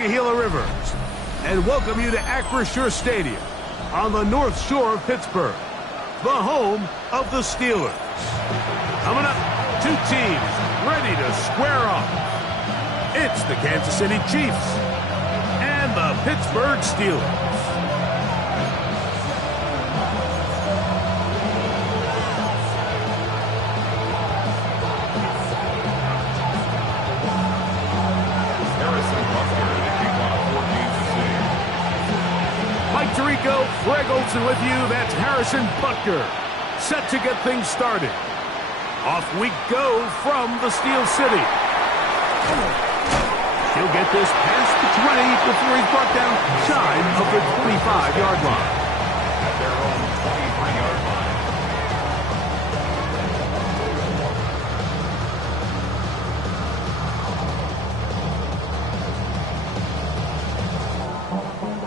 Gila Rivers, and welcome you to Acrisure Stadium on the North Shore of Pittsburgh, the home of the Steelers. Coming up, two teams ready to square off. It's the Kansas City Chiefs and the Pittsburgh Steelers. Tirico, Greg Olson with you. That's Harrison Butker, set to get things started. Off we go from the Steel City. He'll get this past the 20 before he's brought down shy of the 25-yard line. At their own 23-yard line.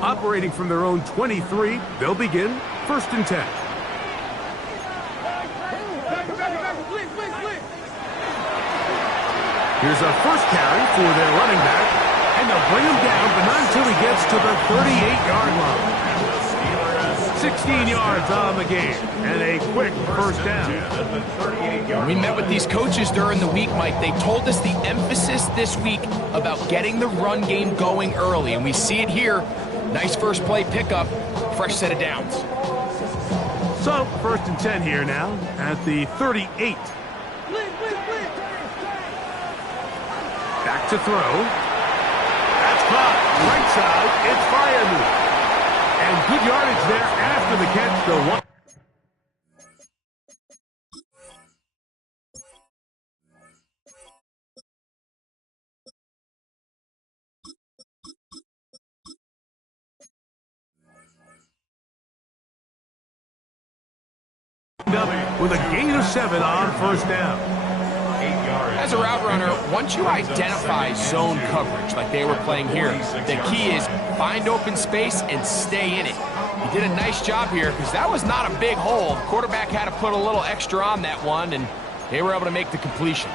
Operating from their own 23, they'll begin 1st and 10. Here's a first carry for their running back, and they'll bring him down, but not until he gets to the 38-yard line. 16 yards on the game, and a quick first down. When we met with these coaches during the week, Mike, they told us the emphasis this week about getting the run game going early, and we see it here. Nice first play pickup, fresh set of downs. So, 1st and 10 here now at the 38. Back to throw. That's caught. Right side, it's Fireman. And good yardage there after the catch. The one. With a gain of 7 on 1st down. As a route runner, once you identify zone coverage like they were playing here, the key is find open space and stay in it. He did a nice job here because that was not a big hole. The quarterback had to put a little extra on that one, and they were able to make the completion.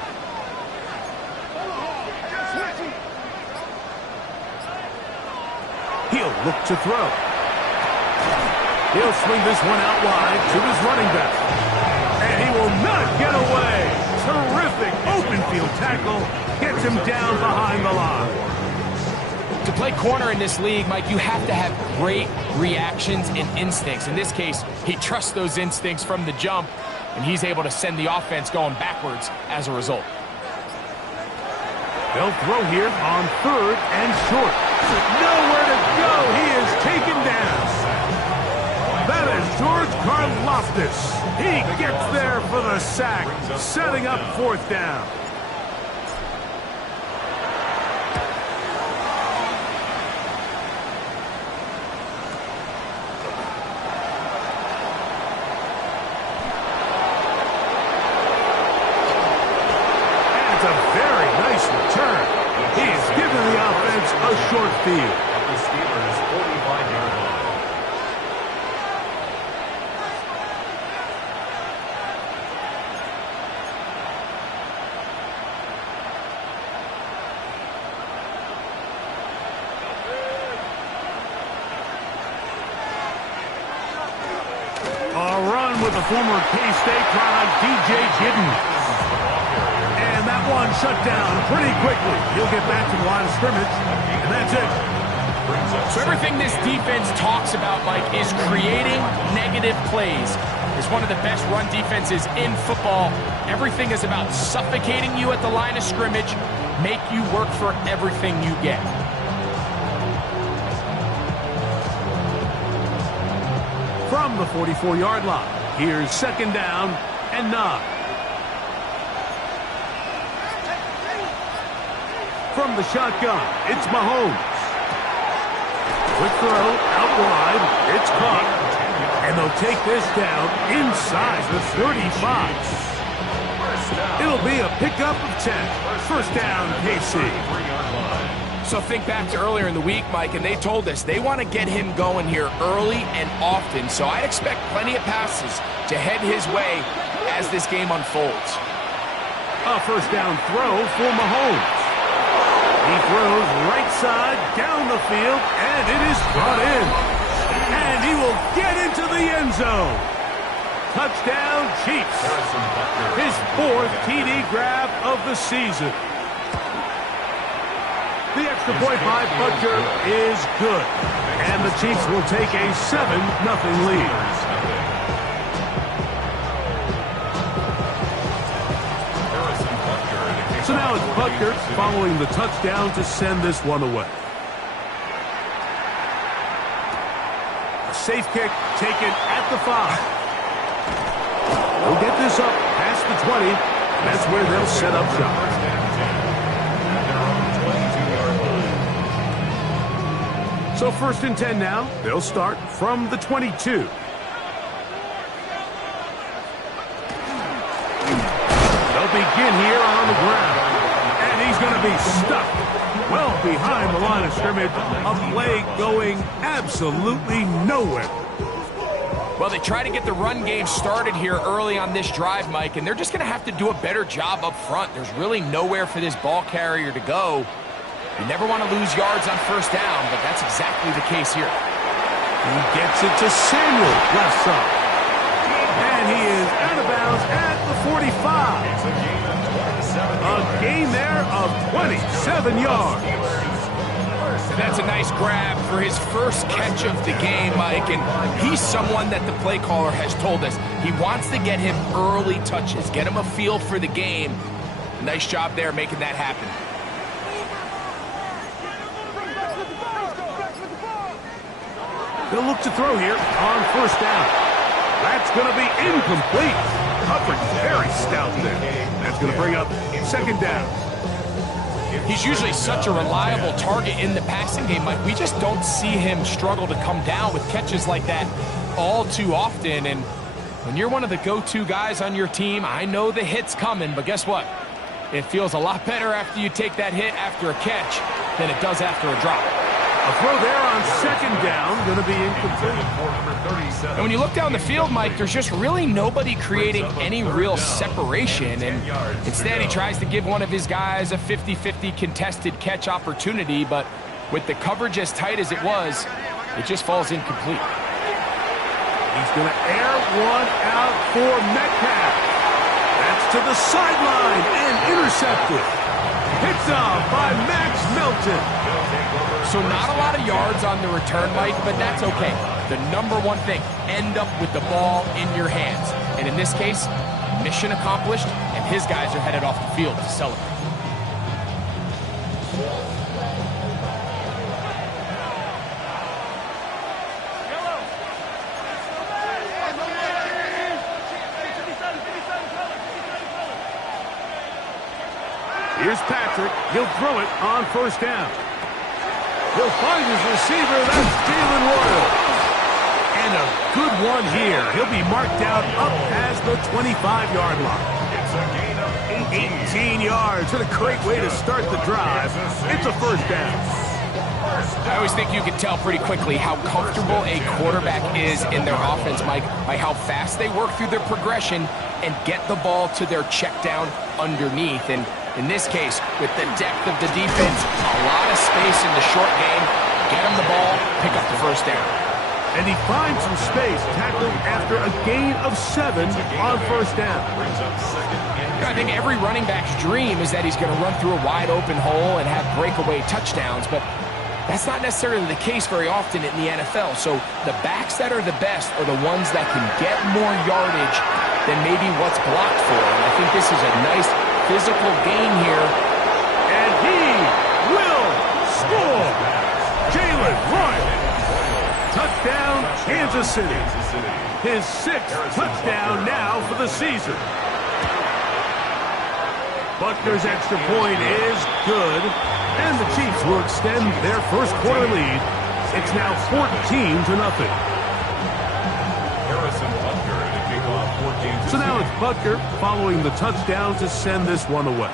He'll look to throw. He'll swing this one out wide to his running back. And he will not get away. Terrific open field tackle. Gets him down behind the line. To play corner in this league, Mike, you have to have great reactions and instincts. In this case, he trusts those instincts from the jump, and he's able to send the offense going backwards as a result. They'll throw here on 3rd and short. Nowhere to go. He is taken down. That is George Karlaftis. He gets there for the sack, setting up 4th down. And it's a very nice return. He's given the offense a short field. The Steelers' 45-yard line. With the former K-State product, DJ Gidden. And that one shut down pretty quickly. He'll get back to the line of scrimmage, and that's it. So everything this defense talks about, Mike, is creating negative plays. It's one of the best run defenses in football. Everything is about suffocating you at the line of scrimmage, make you work for everything you get. From the 44-yard line. Here's 2nd down and 9. From the shotgun, it's Mahomes. Quick throw, out wide, it's caught. And they'll take this down inside the 35. It'll be a pickup of 10. 1st down, KC. So think back to earlier in the week, Mike, and they told us they want to get him going here early and often. So I expect plenty of passes to head his way as this game unfolds. A 1st down throw for Mahomes. He throws right side down the field, and it is brought in. And he will get into the end zone. Touchdown, Chiefs. His 4th TD grab of the season. The extra point by Butker is good. And the Chiefs will take a 7-0 lead. So now it's Butker following the touchdown to send this one away. A safe kick taken at the 5. They'll get this up past the 20. That's where they'll set up shop. So 1st and 10 now. They'll start from the 22. They'll begin here on the ground. And he's going to be stuck well behind the line of scrimmage. A play going absolutely nowhere. Well, they try to get the run game started here early on this drive, Mike, and they're just going to have to do a better job up front. There's really nowhere for this ball carrier to go. You never want to lose yards on 1st down, but that's exactly the case here. He gets it to Samuel, left side. And he is out of bounds at the 45. A gain there of 27 yards. That's a nice grab for his first catch of the game, Mike, and he's someone that the play caller has told us he wants to get him early touches, get him a feel for the game. Nice job there making that happen. They'll look to throw here on 1st down. That's going to be incomplete. Coverage very stout there. That's going to bring up 2nd down. He's usually such a reliable target in the passing game, Mike. We just don't see him struggle to come down with catches like that all too often. And when you're one of the go-to guys on your team, I know the hit's coming, but guess what? It feels a lot better after you take that hit after a catch than it does after a drop. A throw there on 2nd down, going to be incomplete. And when you look down the field, Mike, there's just really nobody creating any real separation. And instead, he tries to give one of his guys a 50-50 contested catch opportunity. But with the coverage as tight as it was, it just falls incomplete. He's going to air one out for Metcalf. That's to the sideline and intercepted. Picked off by Max Melton. So not a lot of yards on the return, Mike, but that's okay. The number one thing, end up with the ball in your hands. And in this case, mission accomplished, and his guys are headed off the field to celebrate. Here's Patrick. He'll throw it on 1st down. He'll find his receiver. That's Jalen Royal. And a good one here. He'll be marked out up past the 25-yard line. It's a gain of 18 yards. What a great way to start the drive. It's a 1st down. I always think you can tell pretty quickly how comfortable a quarterback is in their offense, Mike, by how fast they work through their progression and get the ball to their check down underneath. And in this case, with the depth of the defense, a lot of space in the short game, get him the ball, pick up the 1st down. And he finds some space, tackled after a gain of 7 on 1st down. I think every running back's dream is that he's going to run through a wide open hole and have breakaway touchdowns, but that's not necessarily the case very often in the NFL. So the backs that are the best are the ones that can get more yardage than maybe what's blocked for. And I think this is a nice physical gain here. And he will score. Jalen Royal. Touchdown, Kansas City. His 6th touchdown now for the season. Butker's extra point is good. And the Chiefs will extend their 1st quarter lead. It's now 14-0. So now it's Butker following the touchdown to send this one away.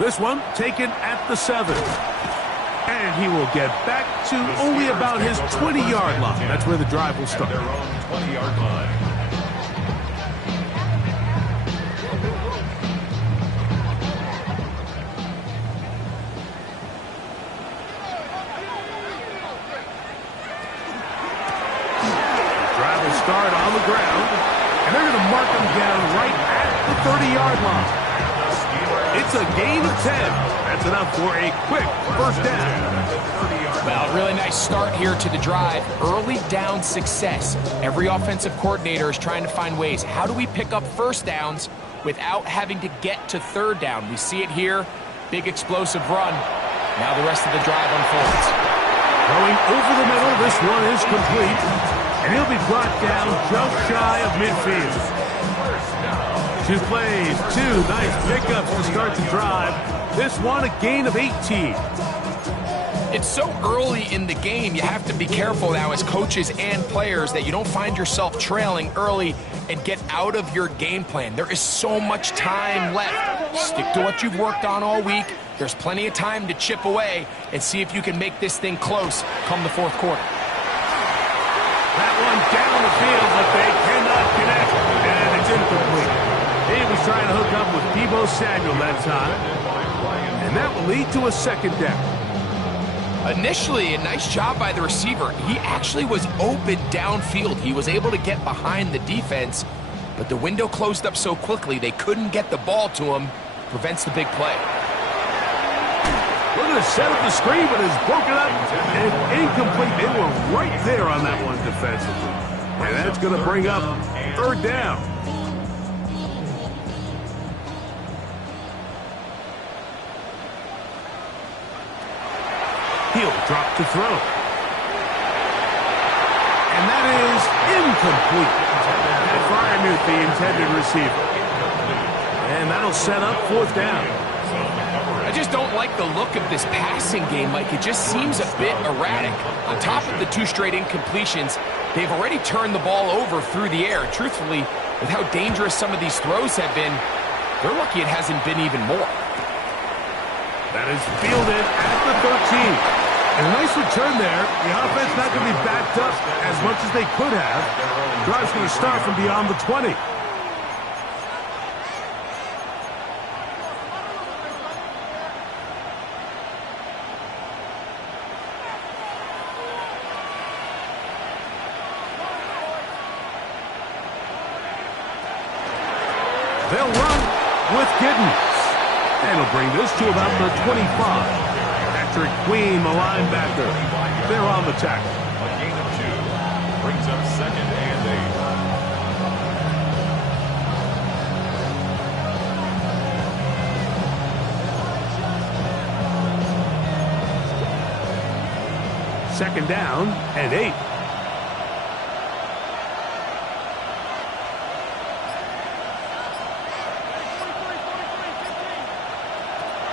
This one taken at the 7. And he will get back to only about his 20-yard line. That's where the drive will start. on the ground, and they're going to mark him down right at the 30-yard line. It's a gain of 10. That's enough for a quick first down. Well, really nice start here to the drive. Early down success. Every offensive coordinator is trying to find ways. How do we pick up first downs without having to get to third down? We see it here. Big explosive run. Now the rest of the drive unfolds. Going over the middle, this one is complete. And he'll be brought down just shy of midfield. 2 plays, 2 nice pickups to start the drive. This one, a gain of 18. It's so early in the game, you have to be careful now as coaches and players that you don't find yourself trailing early and get out of your game plan. There is so much time left. Stick to what you've worked on all week. There's plenty of time to chip away and see if you can make this thing close come the fourth quarter. That one down the field, but they cannot connect, and it's incomplete. He was trying to hook up with Deebo Samuel that time, and that will lead to a second down. Initially, a nice job by the receiver. He actually was open downfield. He was able to get behind the defense, but the window closed up so quickly they couldn't get the ball to him. Prevents the big play. Looking to set up the screen, but it's broken up and incomplete. They were right there on that one defensively. And that's going to bring up third down. He'll drop to throw. And that is incomplete. And firing with the intended receiver. And that'll set up fourth down. I just don't like the look of this passing game, Mike. It just seems a bit erratic. On top of the 2 straight incompletions, they've already turned the ball over through the air. Truthfully, with how dangerous some of these throws have been, they're lucky it hasn't been even more. That is fielded at the 13. And a nice return there. The offense not going to be backed up as much as they could have. Drive's going to start from beyond the 20. They'll run with Giddens. And he'll bring this to about the 25. Patrick Queen, the linebacker. They're on the tackle. A gain of 2 brings up second and 8. Second down and 8.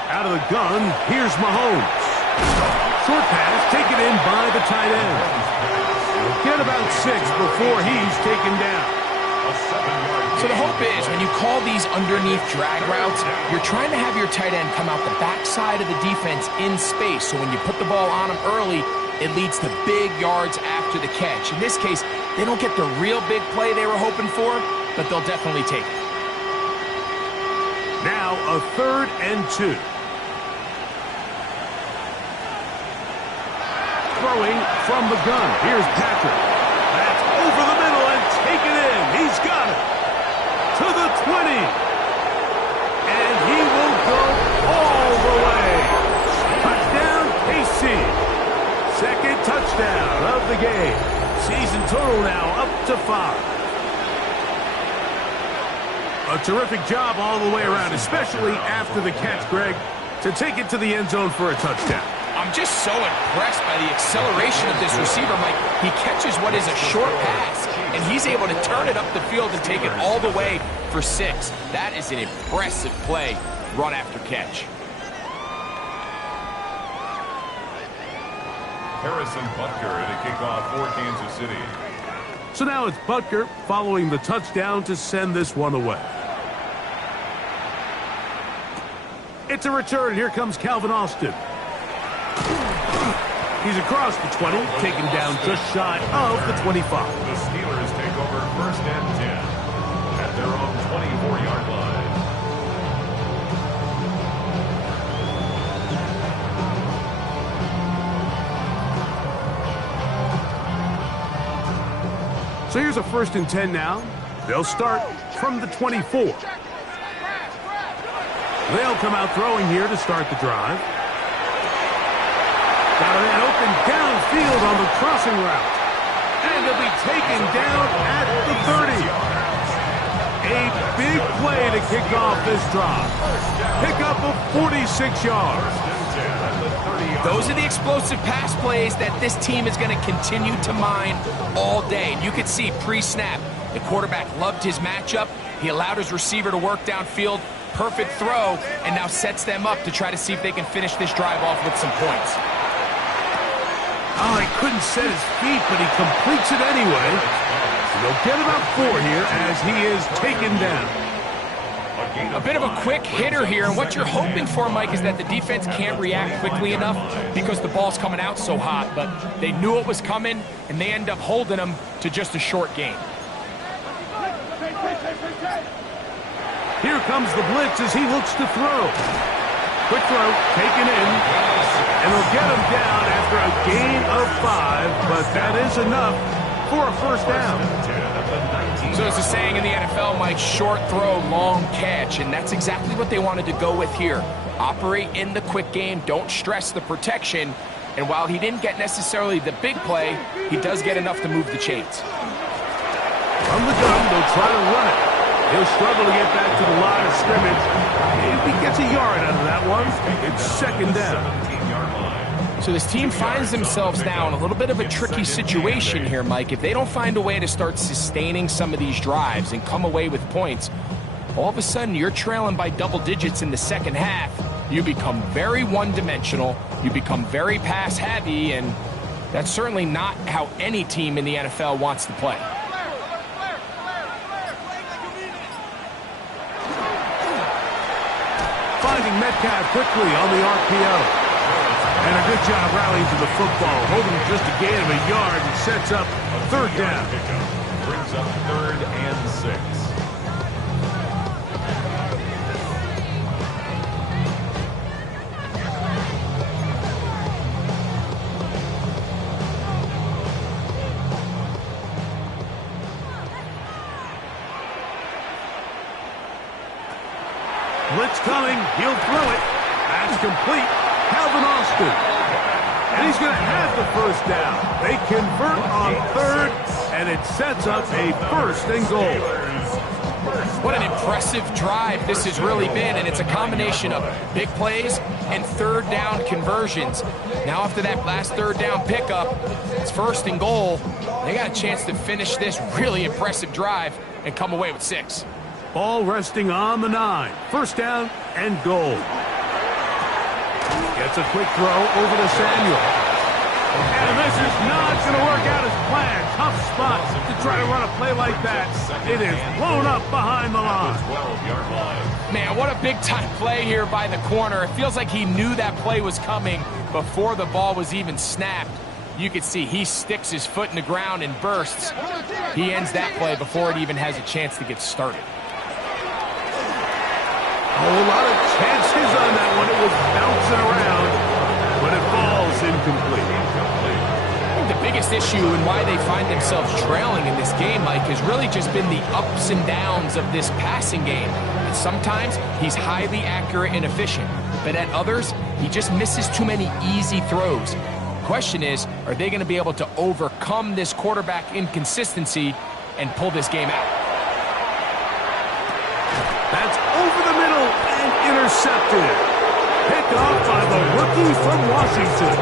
Out of the gun, here's Mahomes. Short pass taken in by the tight end. He'll get about 6 before he's taken down. So the hope is when you call these underneath drag routes, you're trying to have your tight end come out the backside of the defense in space. So when you put the ball on him early, it leads to big yards after the catch. In this case, they don't get the real big play they were hoping for, but they'll definitely take it. Now a 3rd and 2. Throwing from the gun. Here's Patrick. That's over the middle and taken in. He's got it. To the 20. And he will go all the way. Touchdown, KC. Second touchdown of the game. Season total now up to 5. A terrific job all the way around, especially after the catch, Greg, to take it to the end zone for a touchdown. I'm just so impressed by the acceleration of this receiver, Mike. He catches what is a short pass, and he's able to turn it up the field and take it all the way for 6. That is an impressive play, run after catch. Harrison Butker to kick off for Kansas City. So now it's Butker following the touchdown to send this one away. It's a return. Here comes Calvin Austin. He's across the 20, taken down just shy of the 25. The Steelers take over 1st and 10 at their own 24-yard line. So here's a 1st and 10 now. They'll start from the 24. They'll come out throwing here to start the drive. Got a man open downfield on the crossing route. And he'll be taken down at the 30. A big play to kick off this drive. Pick up of 46 yards. Those are the explosive pass plays that this team is going to continue to mine all day. And you could see pre-snap, the quarterback loved his matchup. He allowed his receiver to work downfield. Perfect throw, and now sets them up to try to see if they can finish this drive off with some points. Oh, he couldn't set his feet, but he completes it anyway. They'll get about 4 here as he is taken down. A bit of a quick hitter here, and what you're hoping for, Mike, is that the defense can't react quickly enough because the ball's coming out so hot, but they knew it was coming, and they end up holding them to just a short gain. Here comes the blitz as he looks to throw. Quick throw, taken in, and they'll get him down after a gain of 5, but that is enough for a 1st down. So it's a saying in the NFL, Mike, short throw, long catch, and that's exactly what they wanted to go with here. Operate in the quick game, don't stress the protection, and while he didn't get necessarily the big play, he does get enough to move the chains. From the gun, they'll try to run it. He'll struggle to get back to the line of scrimmage. If he gets a yard out of that one, it's 2nd down. So this team finds themselves now in a little bit of a tricky situation here, Mike. If they don't find a way to start sustaining some of these drives and come away with points, all of a sudden you're trailing by double digits in the 2nd half. You become very one-dimensional. You become very pass-heavy, and that's certainly not how any team in the NFL wants to play. Finding Metcalf quickly on the RPO. And a good job rallying to the football, holding just a gain of a yard and sets up 3rd down. Brings up 3rd and 6. Blitz coming, he'll throw it. That's complete. Calvin Austin. And he's going to have the 1st down. They convert on 3rd, and it sets up a 1st and goal. What an impressive drive this has really been, and it's a combination of big plays and 3rd down conversions. Now after that last 3rd down pickup, it's 1st and goal. They got a chance to finish this really impressive drive and come away with 6. Ball resting on the 9. 1st down and goal. Gets a quick throw over to Samuel. And this is not going to work out as planned. Tough spot to try to run a play like that. It is blown up behind the line. Man, what a big-time play here by the corner. It feels like he knew that play was coming before the ball was even snapped. You can see he sticks his foot in the ground and bursts. He ends that play before it even has a chance to get started. A whole lot of chances on that one. It was bouncing around, but it falls incomplete. I think the biggest issue and why they find themselves trailing in this game, Mike, has really just been the ups and downs of this passing game. And sometimes he's highly accurate and efficient, but at others, he just misses too many easy throws. The question is, are they going to be able to overcome this quarterback inconsistency and pull this game out? That's over the middle and intercepted. Picked off by the rookie from Washington.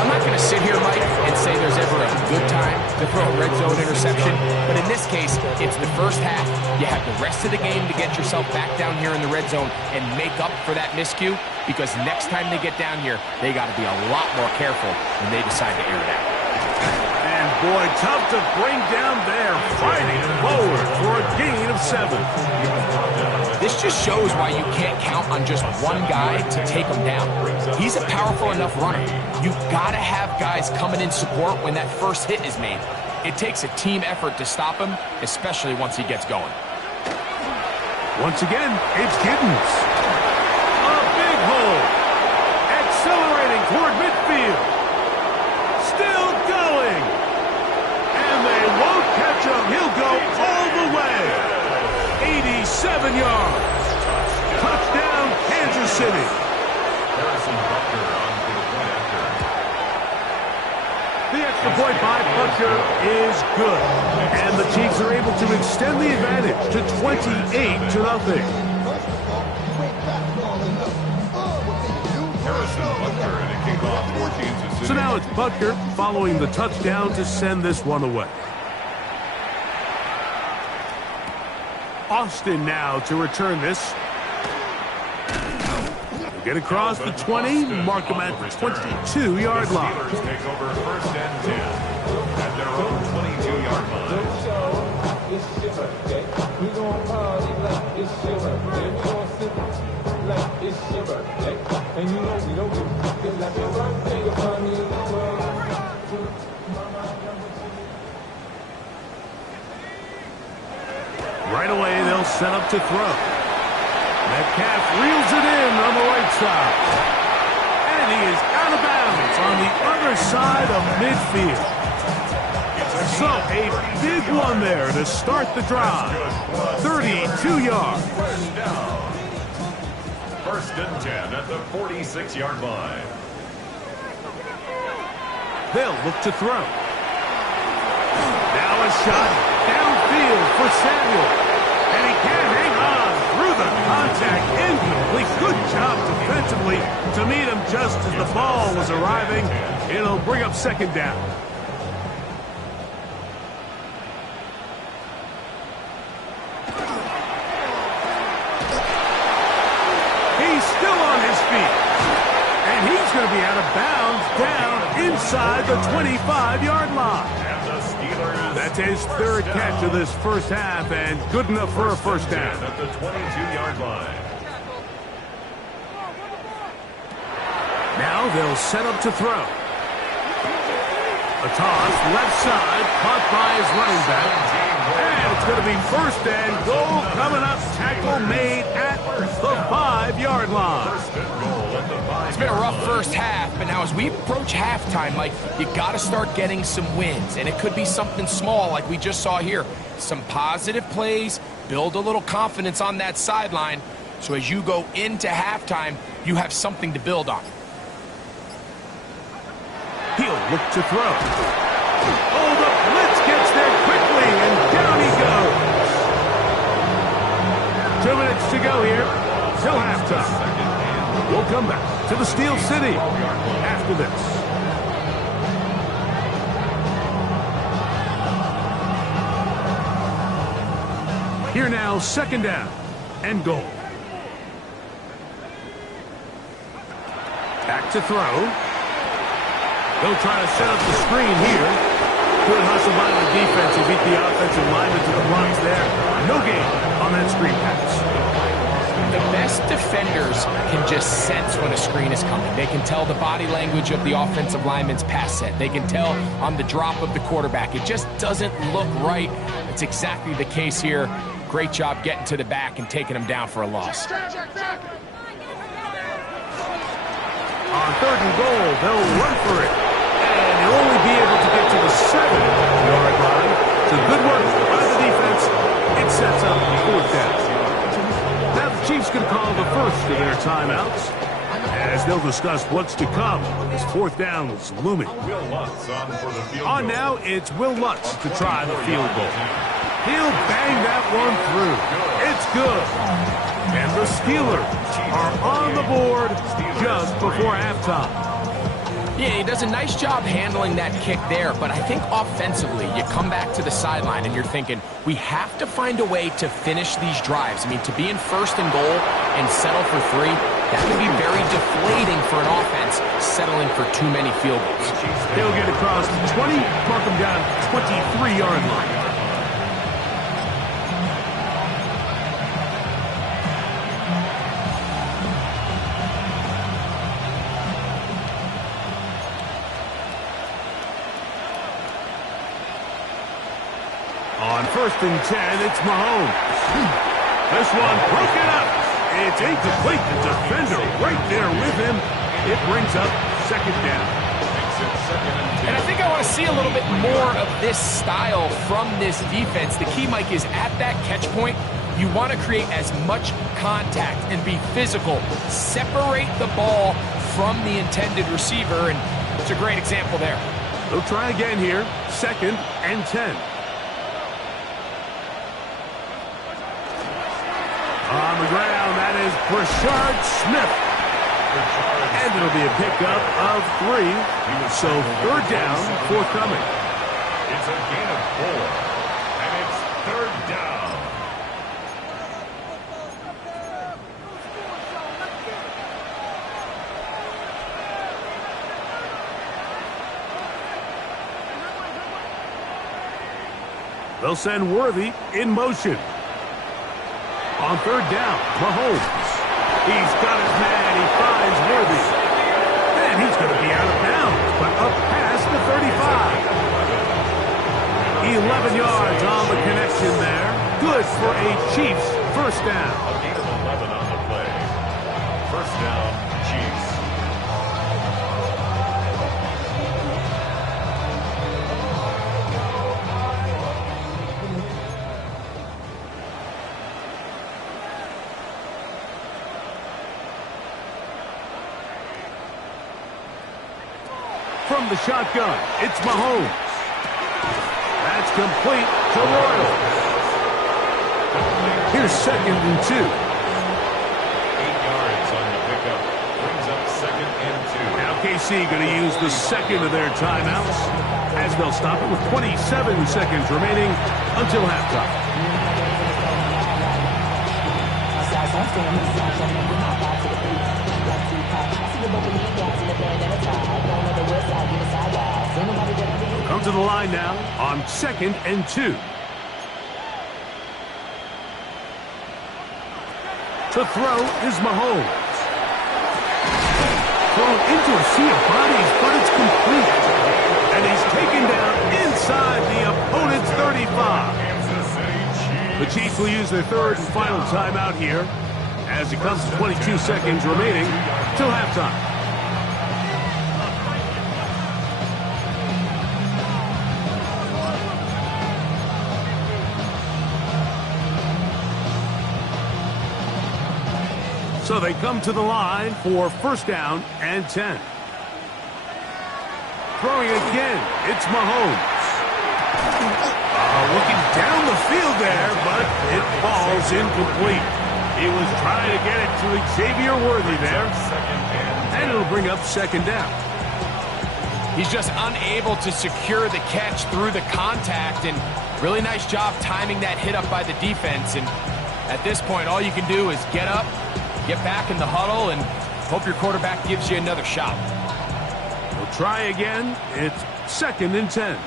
I'm not going to sit here, Mike, and say there's ever a good time to throw a red zone interception, but in this case, it's the 1st half. You have the rest of the game to get yourself back down here in the red zone and make up for that miscue, because next time they get down here, they got to be a lot more careful when they decide to air it out. And boy, tough to bring down there, fighting forward for a gain of 7. This just shows why you can't count on just one guy to take him down. He's a powerful enough runner. You've got to have guys coming in support when that first hit is made. It takes a team effort to stop him, especially once he gets going. Once again, it's Giddens. A big hole. Accelerating toward midfield. Still going. And they won't extra point by Butker is good. And the Chiefs are able to extend the advantage to 28-0. So now it's Butker following the touchdown to send this one away. Austin now to return this. Get across the 20, mark him at the 22-yard line. Take over first and 10 at their own 22-yard line. Right away, they'll set up to throw. Metcalf reels it in on the right side. And he is out of bounds on the other side of midfield. So a big one there to start the drive. 32 yards. First and 10 at the 46-yard line. They'll look to throw. Now a shot downfield for Samuel. And he can't hang on through the contact. Incomplete. Good job defensively to meet him just as the ball was arriving. It'll bring up second down. He's still on his feet. And he's going to be out of bounds down inside the 25-yard line. That's his third catch of this first half, and good enough for a first down. At the 22-yard line. Now they'll set up to throw. A toss, left side, caught by his running back. And it's going to be first and goal coming up. Tackle made at the 5-yard line. It's been a rough first half, but now as we approach halftime, Mike, you got to start getting some wins. And it could be something small like we just saw here. Some positive plays, build a little confidence on that sideline. So as you go into halftime, you have something to build on. He'll look to throw. Oh, the blitz gets there quickly, and down he goes. 2 minutes to go here till halftime. We'll come back to the Steel City after this. Here now, second down and goal. Back to throw. They'll try to set up the screen here. Good hustle by the defense. He beat the offensive lineman to the blocks there. No gain on that screen pass. The best defenders can just sense when a screen is coming. They can tell the body language of the offensive lineman's pass set. They can tell on the drop of the quarterback. It just doesn't look right. It's exactly the case here. Great job getting to the back and taking him down for a loss. On third and goal, they'll run for it. And he'll only be able to get to the 7-yard line. So good work by the defense. It sets up fourth down. Now the Chiefs can call the first of their timeouts as they'll discuss what's to come as fourth down is looming. On now, it's Will Lutz to try the field goal. He'll bang that one through. It's good. And the Steelers are on the board just before halftime. Yeah, he does a nice job handling that kick there, but I think offensively, you come back to the sideline and you're thinking, we have to find a way to finish these drives. I mean, to be in first and goal and settle for 3, that can be very deflating for an offense settling for too many field goals. They'll get across the 20, mark them down 23-yard line. On first and 10, it's Mahomes. This one broken up. It's incomplete. The defender right there with him. It brings up second down. And I think I want to see a little bit more of this style from this defense. The key, Mike, is at that catch point, you want to create as much contact and be physical. Separate the ball from the intended receiver, and it's a great example there. They'll try again here. 2nd and 10. On the ground, that is Brashard Smith. And it'll be a pickup of 3. So 3rd down forthcoming. It's a gain of 4. And it's 3rd down. They'll send Worthy in motion. On 3rd down, Mahomes. He's got his man. He finds Worthy. And he's going to be out of bounds, but up past the 35. 11 yards on the connection there. Good for a Chiefs 1st down. A gain of 11 on the play. 1st down, Chiefs. From the shotgun, it's Mahomes. That's complete to Royal. Here's 2nd and 2. 8 yards on the pickup. Brings up 2nd and 2. Now KC going to use the 2nd of their timeouts as they'll stop it with 27 seconds remaining until halftime. Come to the line now on 2nd and 2. To throw is Mahomes. Thrown into a sea of bodies, but it's complete. And he's taken down inside the opponent's 35. The Chiefs will use their 3rd and final timeout here as it comes to 22 seconds remaining till halftime. So they come to the line for 1st down and 10. Throwing again, it's Mahomes. Looking down the field there, but it falls incomplete. He was trying to get it to Xavier Worthy there. And it'll bring up 2nd down. He's just unable to secure the catch through the contact, and really nice job timing that hit up by the defense. And at this point, all you can do is get up, get back in the huddle, and hope your quarterback gives you another shot. We'll try again. It's 2nd and 10.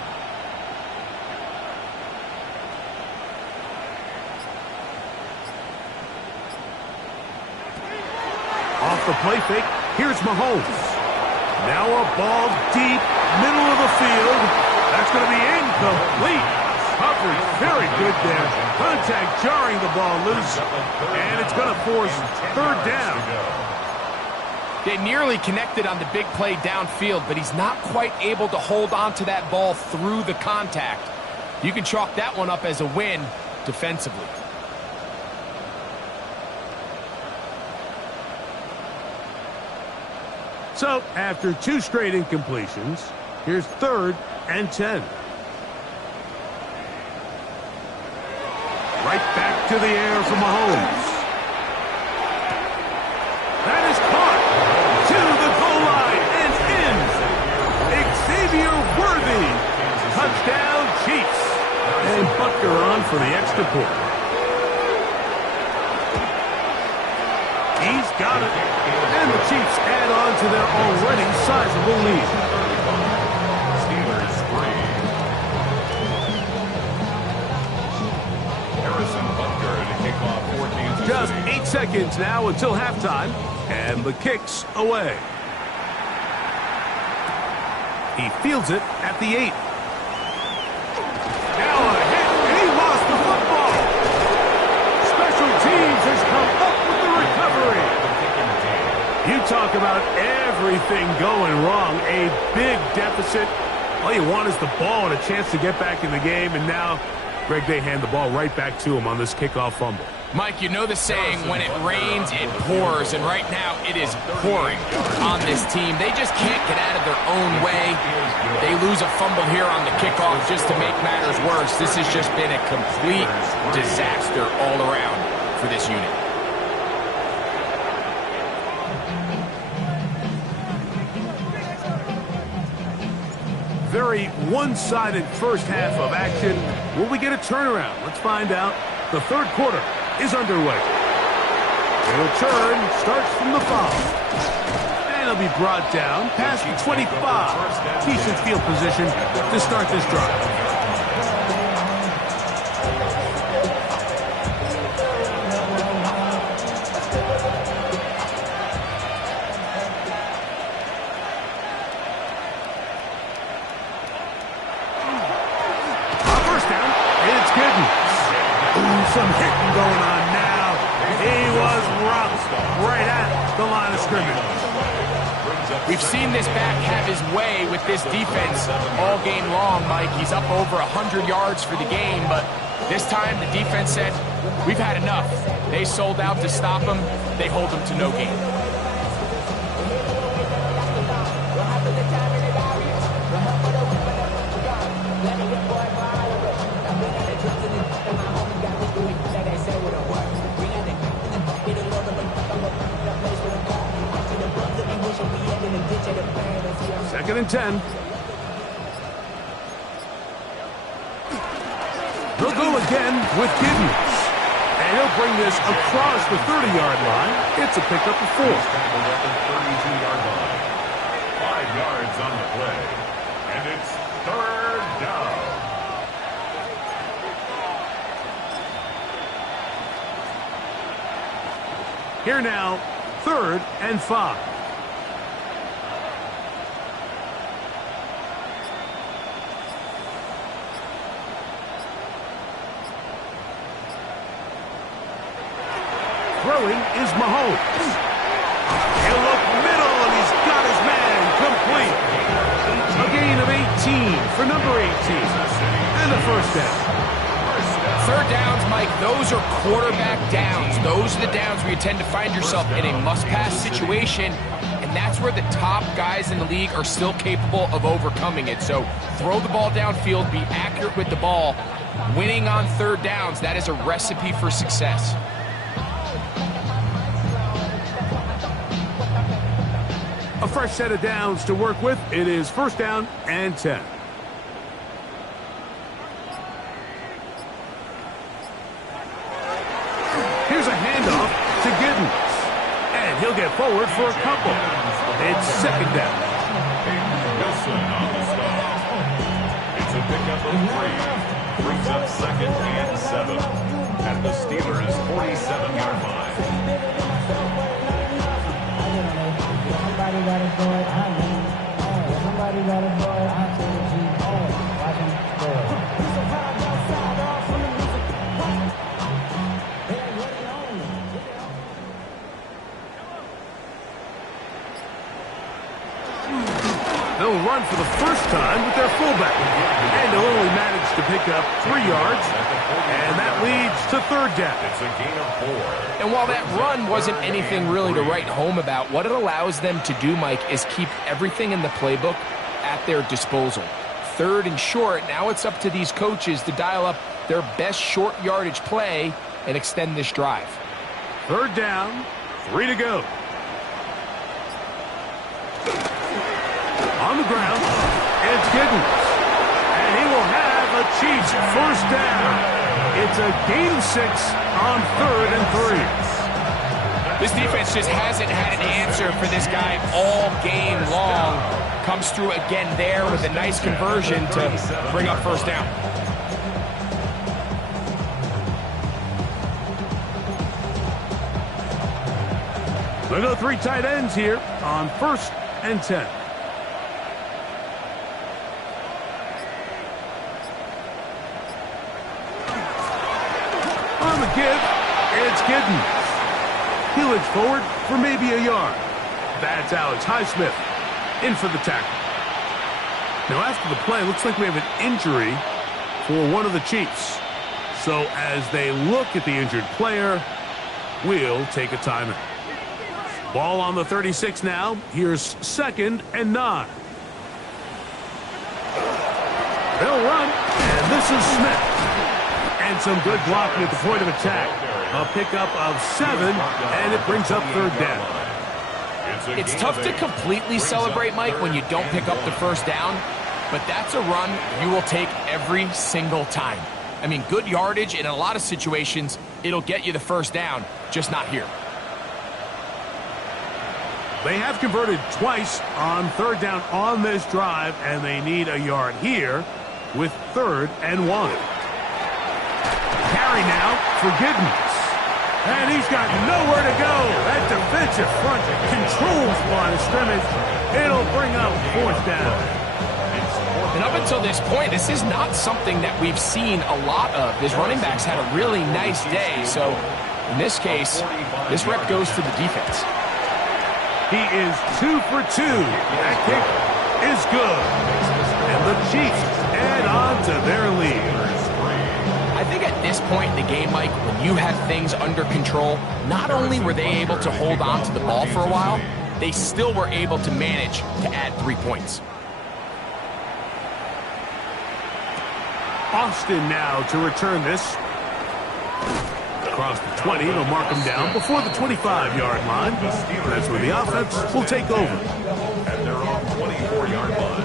Off the play fake, here's Mahomes. Now a ball deep, middle of the field. That's going to be incomplete. Coverage very good there. Contact jarring the ball loose. And it's going to force 3rd down. They nearly connected on the big play downfield, but he's not quite able to hold on to that ball through the contact. You can chalk that one up as a win defensively. So, after 2 straight incompletions, here's 3rd and 10. Right back to the air for Mahomes. That is caught to the goal line and in. Xavier Worthy. Touchdown, Chiefs. And Butker on for the extra point. He's got it. And the Chiefs add on to their already sizable lead. Steelers 3. Harrison Butker to kick off for Kansas City. Just 8 seconds now until halftime. And the kick's away. He fields it at the 8. Now a hit, and he lost the football. Special teams has come up with the recovery. You talk about everything going wrong. A big deficit. All you want is the ball and a chance to get back in the game. And now Greg, they hand the ball right back to him on this kickoff fumble. Mike, you know the saying, when it rains, it pours, and right now it is pouring on this team. They just can't get out of their own way. They lose a fumble here on the kickoff just to make matters worse. This has just been a complete disaster all around for this unit. Very one-sided first half of action. Will we get a turnaround? Let's find out. The third quarter is underway. The return starts from the 5. And it'll be brought down past the 25. Decent field position to start this drive. Some hitting going on now. He was roughed right at the line of scrimmage. We've seen this back have his way with this defense all game long, Mike. He's up over 100 yards for the game, but this time the defense said, we've had enough. They sold out to stop him. They hold him to no gain. Second and 10. They'll go again with Giddens. And he'll bring this across the 30-yard line. It's a pickup of 4. At the 32-yard line. 5 yards on the play. And it's third down. Here now, 3rd and 5. Throwing is Mahomes. He'll look middle, and he's got his man complete. A gain of 18 for number 18. And a first down. Third downs, Mike, those are quarterback downs. Those are the downs where you tend to find yourself in a must-pass situation, and that's where the top guys in the league are still capable of overcoming it. So throw the ball downfield, be accurate with the ball. Winning on third downs, that is a recipe for success. A fresh set of downs to work with. It is first down and 10. Here's a handoff to Giddens. And he'll get forward for a couple. It's second down. Wilson on the stop. It's a pickup of 3. Brings up second and 7. At the Steelers' 47-yard line. Somebody got a boy, I mean, somebody got a boy, I think watch him score. They'll run for the first time with their fullback. And they'll only manage to pick up 3 yards. And that leads to third down. It's a gain of 4. And while that run wasn't anything really to write home about, what it allows them to do, Mike, is keep everything in the playbook at their disposal. Third and short, now it's up to these coaches to dial up their best short yardage play and extend this drive. Third down, 3 to go. On the ground, it's Giddens. And he will have a Chiefs first down. It's a gain of 6 on 3rd and 3. This defense just hasn't had an answer for this guy all game long. Comes through again there with a nice conversion to bring up first down. They'll go 3 tight ends here on 1st and 10. On the give, it's Giddens. He'll edge forward for maybe a yard. That's Alex Highsmith in for the tackle. Now after the play, looks like we have an injury for one of the Chiefs. So as they look at the injured player, we'll take a timeout. Ball on the 36 now. Here's 2nd and 9. They'll run, and this is Smith. And some good blocking at the point of attack. A pickup of 7, and it brings up 3rd down. It's tough to completely celebrate, Mike, when you don't pick up the first down, but that's a run you will take every single time. I mean, good yardage, in a lot of situations, it'll get you the first down, just not here. They have converted twice on 3rd down on this drive, and they need a yard here with 3rd and 1. Carry now for Giddens. And he's got nowhere to go. That defensive front controls the line of scrimmage. It'll bring up 4th down. And up until this point, this is not something that we've seen a lot of. His running backs had a really nice day. So in this case, this rep goes to the defense. He is 2 for 2. That kick is good. And the Chiefs add on to their lead. I think at this point in the game, Mike, when you have things under control, not only were they able to hold on to the ball for a while, they still were able to manage to add 3 points. Austin now to return this. Across the 20, they'll mark him down before the 25-yard line. That's where the offense will take over. At their own 24-yard line.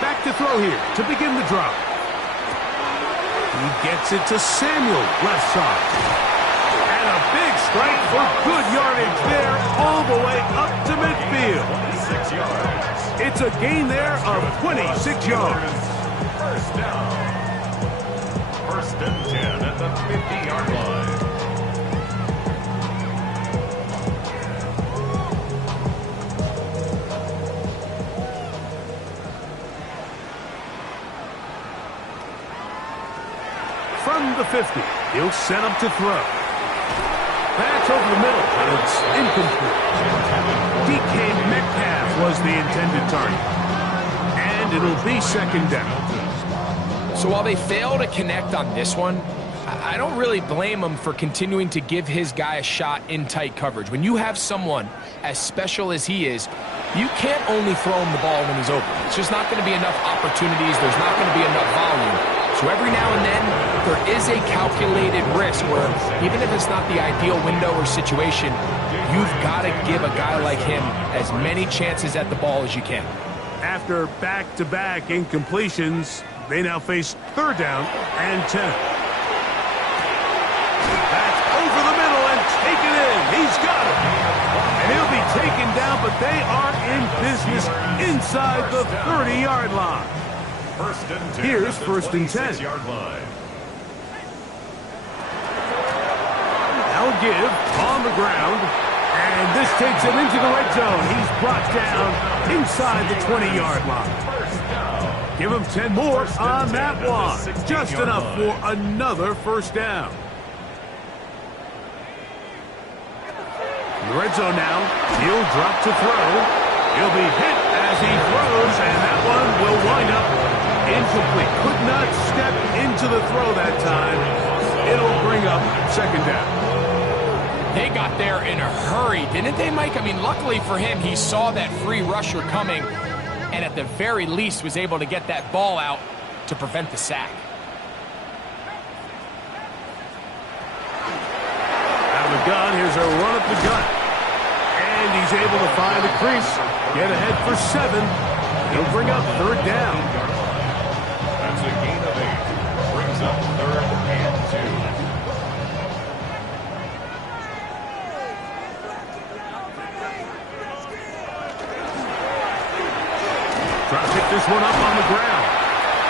Back to throw here to begin the drop. He gets it to Samuel, left side. And a big strike for good yardage there all the way up to midfield. 6 yards. It's a gain there of 26 yards. First down. 1st and 10 at the 50-yard line. From the 50, he'll set up to throw. That's over the middle, and it's incomplete. DK Metcalf was the intended target. And it'll be 2nd down. So while they fail to connect on this one, I don't really blame him for continuing to give his guy a shot in tight coverage. When you have someone as special as he is, you can't only throw him the ball when he's open. It's just not going to be enough opportunities. There's not going to be enough volume. So every now and then, there is a calculated risk where even if it's not the ideal window or situation, you've got to give a guy like him as many chances at the ball as you can. After back-to-back incompletions, they now face 3rd down and 10. That's over the middle and taken in. He's got it. And he'll be taken down, but they are in business inside the 30-yard line. Here's 1st and 10. Now give on the ground. And this takes him into the red zone. He's brought down inside the 20-yard line. Give him 10 more on that one. Just enough for another 1st down. In the red zone now. He'll drop to throw. He'll be hit as he throws, and that one will wind up incomplete. Could not step into the throw that time. It'll bring up 2nd down. They got there in a hurry, didn't they, Mike? I mean, luckily for him, he saw that free rusher coming and at the very least was able to get that ball out to prevent the sack. Out of the gun, here's a run up the gut. And he's able to find a crease. Get ahead for 7. He'll bring up 3rd down. That's a gain of 8. Brings up 3rd and 2. Try to pick this one up on the ground.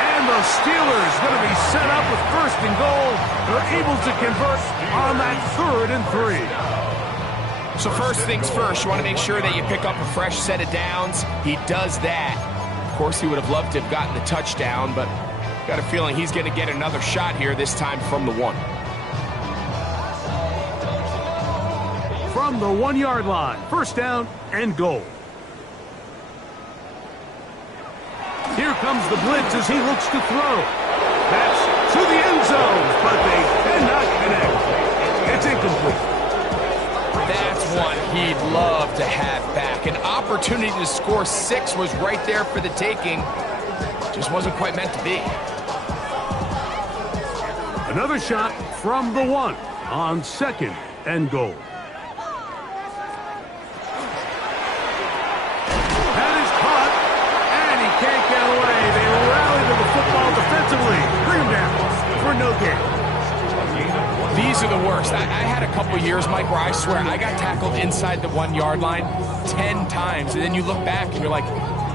And the Steelers going to be set up with 1st and goal. They're able to convert on that 3rd and 3. So first things first, you want to make sure that you pick up a fresh set of downs. He does that. Of course, he would have loved to have gotten the touchdown, but got a feeling he's going to get another shot here, this time from the 1. from the 1-yard line. First down and goal. Here comes the blitz as he looks to throw. That's to the end zone, but they cannot connect. It's incomplete. That's one he'd love to have back. An opportunity to score 6 was right there for the taking. Just wasn't quite meant to be. Another shot from the 1 on second and goal. That is caught, and he can't get away. They rally to the football defensively. Bring him down for no gain. These are the worst. I had a couple years, Mike, where I swear I got tackled inside the 1-yard line 10 times, and then you look back and you're like,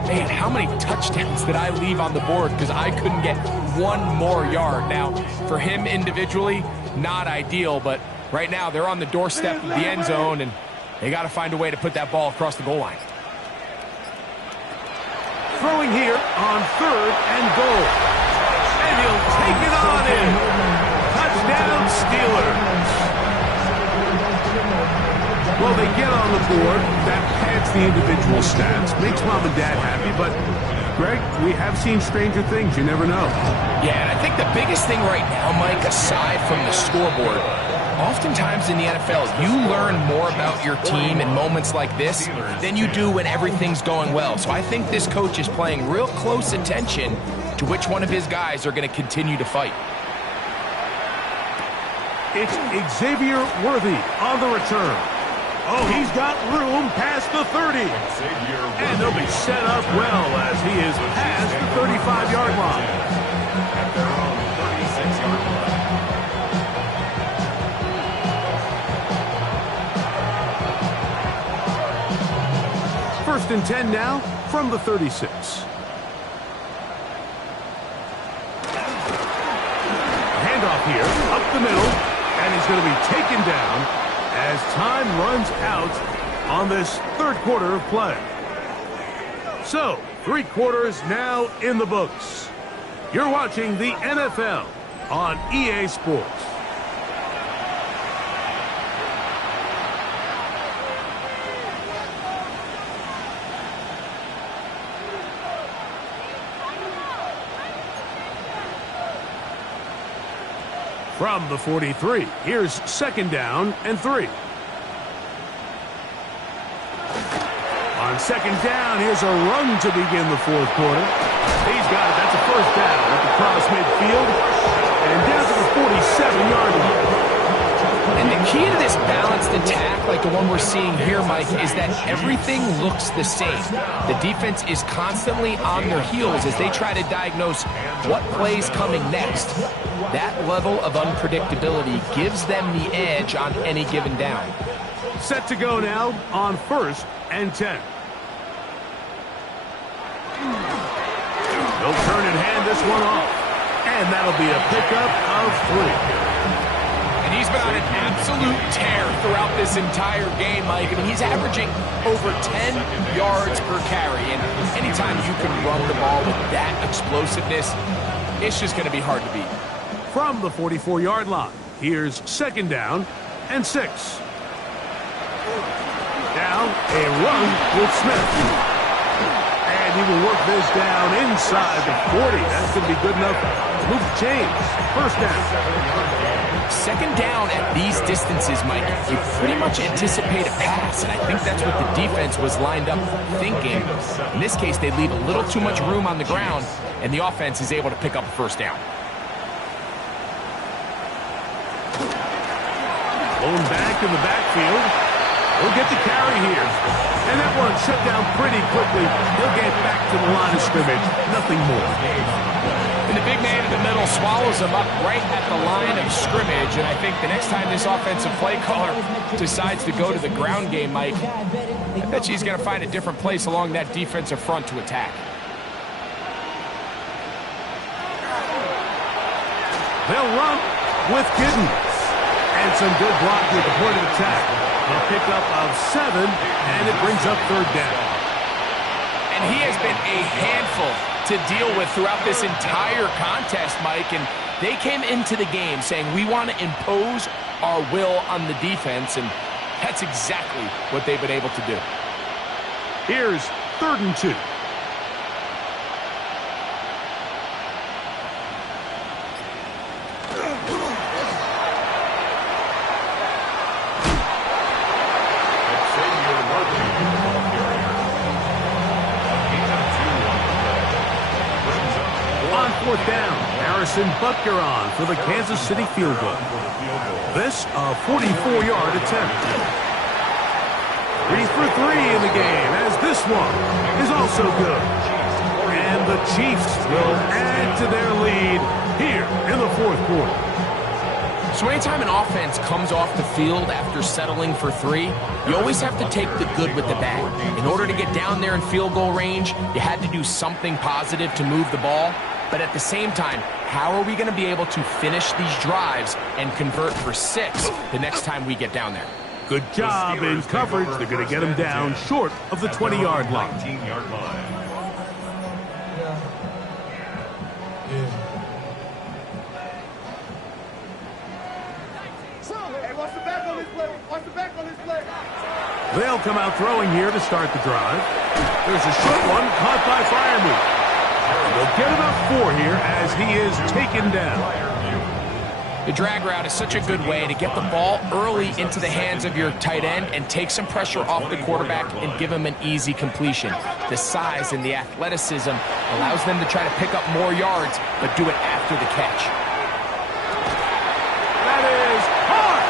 man, how many touchdowns did I leave on the board because I couldn't get one more yard? Now, for him individually, not ideal, but right now they're on the doorstep of the end zone, and they got to find a way to put that ball across the goal line. Throwing here on third and goal. And he'll take it on in. Touchdown, Steelers. Well, they get on the board. That pads the individual stats. Makes mom and dad happy, but Greg, we have seen stranger things. You never know. Yeah, and I think the biggest thing right now, Mike, aside from the scoreboard, oftentimes in the NFL, you learn more about your team in moments like this than you do when everything's going well. So I think this coach is paying real close attention to which one of his guys are going to continue to fight. It's Xavier Worthy on the return. Oh, he's got room past the 30. And they'll be set up well as he is past the 35-yard line. At their own 36-yard line. First and 10 now from the 36. Handoff here, up the middle, and he's going to be taken down as time runs out on this third quarter of play. So, 3 quarters now in the books. You're watching the NFL on EA Sports. From the 43, here's second down and 3. On second down, here's a run to begin the fourth quarter. He's got it. That's a first down at the cross midfield and down to the 47-yard line. And the key to this balanced attack, like the one we're seeing here, Mike, is that everything looks the same. The defense is constantly on their heels as they try to diagnose what play's coming next. That level of unpredictability gives them the edge on any given down. Set to go now on first and 10. They'll turn and hand this one off. And that'll be a pickup of 3. And he's been on an absolute tear throughout this entire game, Mike. I mean, he's averaging over 10 yards per carry. And anytime you can run the ball with that explosiveness, it's just going to be hard to beat. From the 44-yard line, here's second down and 6. Now, a run with Smith. And he will work this down inside the 40. That's going to be good enough to move the chains. First down. Second down at these distances, Mike, you pretty much anticipate a pass, and I think that's what the defense was lined up thinking. In this case, they leave a little too much room on the ground, and the offense is able to pick up a first down. Going back in the backfield. He'll get the carry here. And that one shut down pretty quickly. He'll get back to the line of scrimmage. Nothing more. And the big man in the middle swallows him up right at the line of scrimmage. And I think the next time this offensive play caller decides to go to the ground game, Mike, I bet you he's going to find a different place along that defensive front to attack. They'll run with Giddens. And some good blocking at the point of attack. A pickup of 7, and it brings up third down. And he has been a handful to deal with throughout this entire contest, Mike. And they came into the game saying, we want to impose our will on the defense. And That's exactly what they've been able to do. Here's 3rd and 2. On 4th down, Harrison Butker on for the Kansas City field goal. This a 44-yard attempt. 3 for 3 in the game, as this one is also good. And the Chiefs will add to their lead here in the 4th quarter. So anytime an offense comes off the field after settling for 3, you always have to take the good with the bad. In order to get down there in field goal range, you had to do something positive to move the ball. But at the same time, how are we going to be able to finish these drives and convert for 6 the next time we get down there? Good job in coverage. They're going to get him down short of the 20-yard line. 19-yard line. Hey, watch the back on this play. Watch the back on this play. They'll come out throwing here to start the drive. There's a short one caught by Firemouth. They'll get about 4 here as he is taken down. The drag route is such a good way to get the ball early into the hands of your tight end and take some pressure off the quarterback and give him an easy completion. The size and the athleticism allows them to try to pick up more yards, but do it after the catch. That is hard.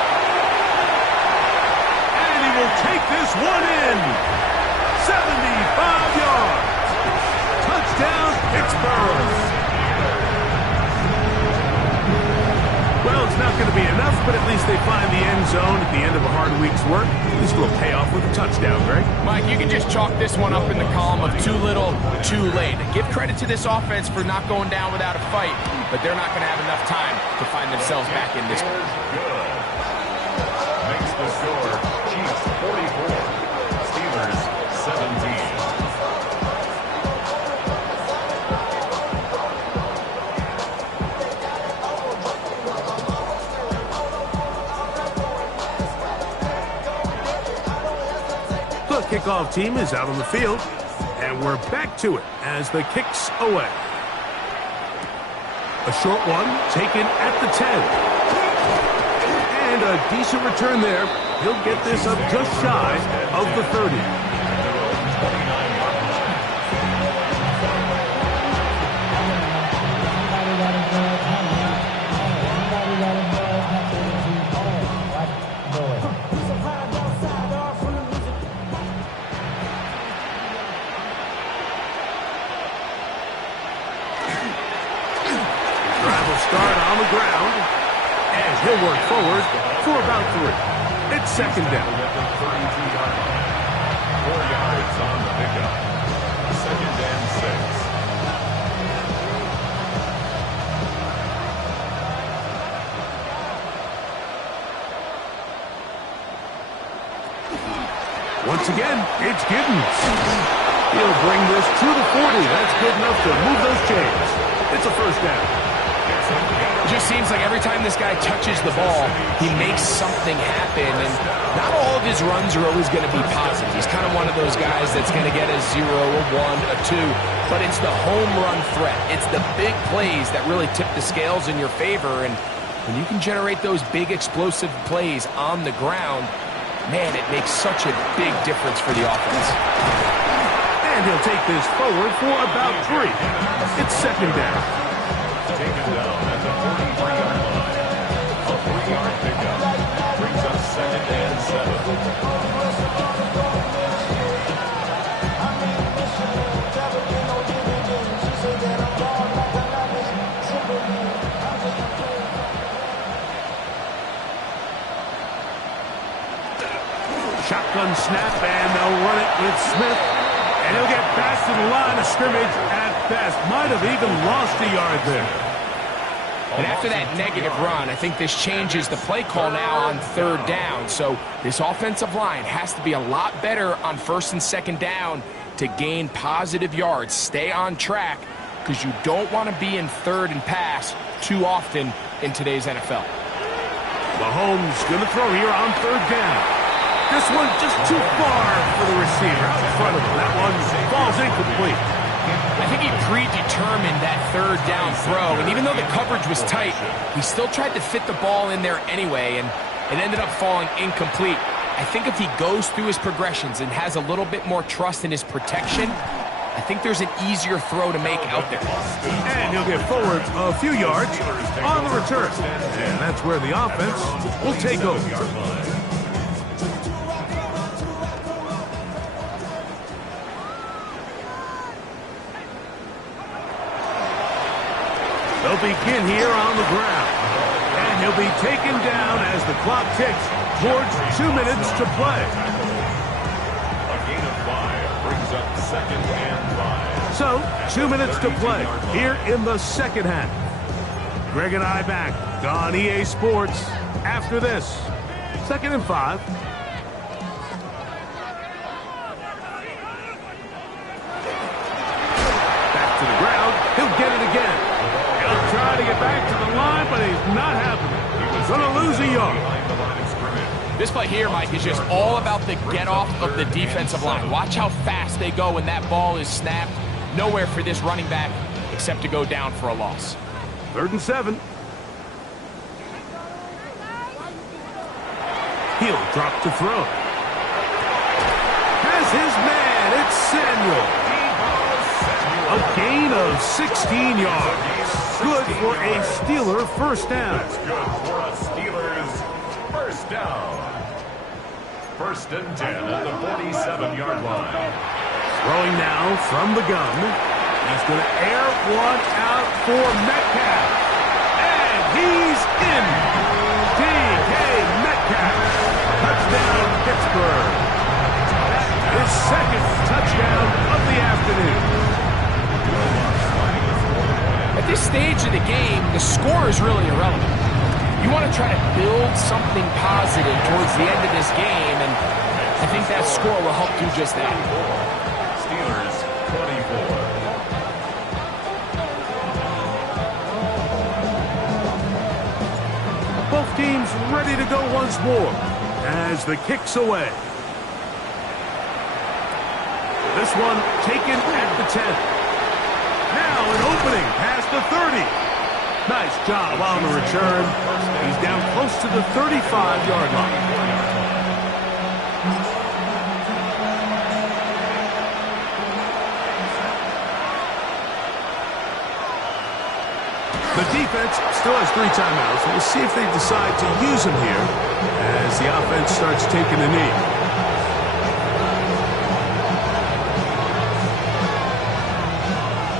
And he will take this one in. 75 yards. Touchdown, Pittsburgh. Well, it's not going to be enough, but at least they find the end zone at the end of a hard week's work. This will pay off with a touchdown, Greg. Mike, you can just chalk this one up in the column of too little, too late. Give credit to this offense for not going down without a fight, but they're not going to have enough time to find themselves back in this one. Makes the score Chiefs 44, Steelers 17. Kickoff team is out on the field, and we're back to it as the kick's away. A short one taken at the 10. And a decent return there. He'll get this up just shy of the 30. Start on the ground, and he'll work forward for about 3. It's 2nd down. 32-yard line. 4 yards on the pickup. 2nd and 6. Once again, it's Giddens. He'll bring this to the 40. That's good enough to move those chains. It's a 1st down. It just seems like every time this guy touches the ball, he makes something happen, and not all of his runs are always going to be positive. He's kind of one of those guys that's going to get a 0, a 1, a 2, but it's the home run threat. It's the big plays that really tip the scales in your favor, and when you can generate those big explosive plays on the ground, man, it makes such a big difference for the offense. And he'll take this forward for about 3. It's 2nd down. Taken down at the 43-yard line. A 3-yard pickup brings up 2nd and 7. Shotgun snap, and they'll run it with Smith. And he'll get back to the line of scrimmage at best. Might have even lost a yard there. And after that negative run, I think this changes the play call now on 3rd down. So this offensive line has to be a lot better on 1st and 2nd down to gain positive yards. Stay on track because you don't want to be in 3rd and pass too often in today's NFL. Mahomes going to throw here on 3rd down. This one just too far for the receiver out in front of him. That one falls incomplete. I think he predetermined that third down throw, and even though the coverage was tight, he still tried to fit the ball in there anyway, and it ended up falling incomplete. I think if he goes through his progressions and has a little bit more trust in his protection, I think there's an easier throw to make out there. And he'll get forward a few yards on the return. And that's where the offense will take over. They'll begin here on the ground. And he'll be taken down as the clock ticks towards 2 minutes to play. A gain of 5 brings up 2nd and 5. So, 2 minutes to play here in the second half. Greg and I back on EA Sports after this. 2nd and 5. Back to the ground. He'll get it again. He'll try to get back to the line, but he's not happening. He's going to lose a yard. This play here, Mike, is just all about the get-off of the defensive line. Watch how fast they go when that ball is snapped. Nowhere for this running back except to go down for a loss. 3rd and 7. He'll drop to throw. Has his man. It's Samuel. A gain of 16 yards. Good for a Steeler first down. That's good for a Steelers first down. 1st and 10 at the 47-yard line. Throwing now from the gun. He's going to air one out for Metcalf. And he's in. D.K. Metcalf. Touchdown, Pittsburgh. His 2nd touchdown of the afternoon. At this stage of the game, the score is really irrelevant. You want to try to build something positive towards the end of this game, and I think that score will help do just that. Steelers 24. Both teams ready to go once more as the kick's away. This one taken at the 10. Now an opening past the 30. Nice job on the return. He's down close to the 35-yard line. The defense still has 3 timeouts. We'll see if they decide to use them here as the offense starts taking a knee.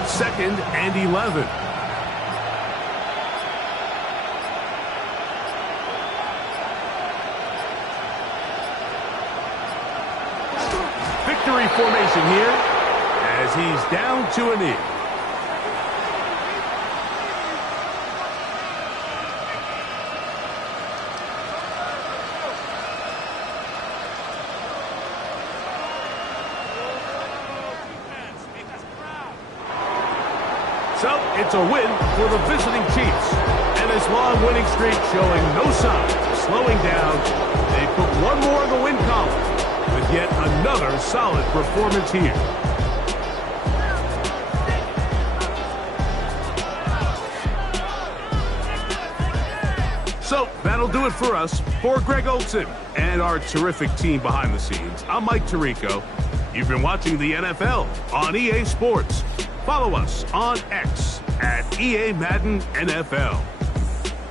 2nd and 11. Victory formation here as he's down to a knee. So, it's a win for the visiting Chiefs. And this long winning streak showing no signs of slowing down. They put one more in the win column with yet another solid performance here. So, that'll do it for us. For Greg Olson and our terrific team behind the scenes, I'm Mike Tirico. You've been watching the NFL on EA Sports. Follow us on X at EA Madden NFL.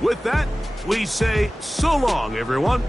With that, we say so long, everyone.